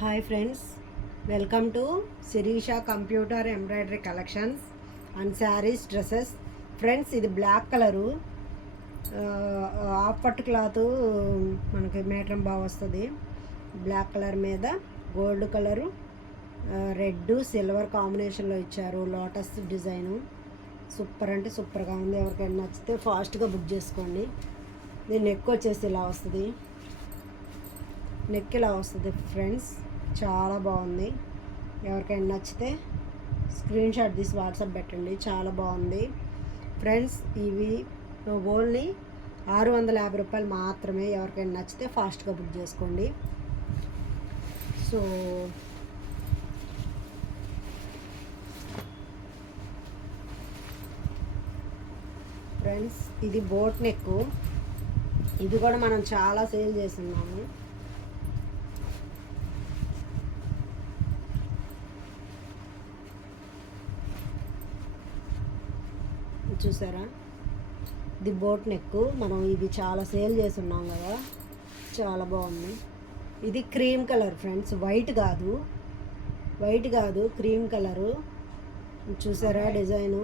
Hi friends, welcome to Shirisha computer embroidery collections and saris dresses. Friends, ఇది black colour half పట్టు cloth మనకి metre బాగా వస్తుంది. Black colour మీద గోల్డ్ కలరు, రెడ్ సిల్వర్ కాంబినేషన్లో ఇచ్చారు. లోటస్ డిజైను సూపర్ అంటే సూపర్గా ఉంది. ఎవరికైనా నచ్చితే ఫాస్ట్గా బుక్ చేసుకోండి. దీని నెక్ వచ్చేసి ఇలా వస్తుంది. నెక్ ఇలా వస్తుంది ఫ్రెండ్స్, చాలా బాగుంది. ఎవరికైనా నచ్చితే స్క్రీన్ షాట్ తీసి వాట్సాప్ పెట్టండి. చాలా బాగుంది ఫ్రెండ్స్. ఇవి ఓన్లీ 650 రూపాయలు మాత్రమే. ఎవరికైనా నచ్చితే ఫాస్ట్గా బుక్ చేసుకోండి. సో ఫ్రెండ్స్, ఇది బోట్ నెక్. ఇది కూడా మనం చాలా సేల్ చేస్తున్నాము. చూసారా, ఇది బోట్ నెక్. మనం ఇది చాలా సేల్ చేస్తున్నాం కదా, చాలా బాగుంది. ఇది క్రీమ్ కలర్ ఫ్రెండ్స్, వైట్ కాదు క్రీమ్ కలరు. చూసారా డిజైను,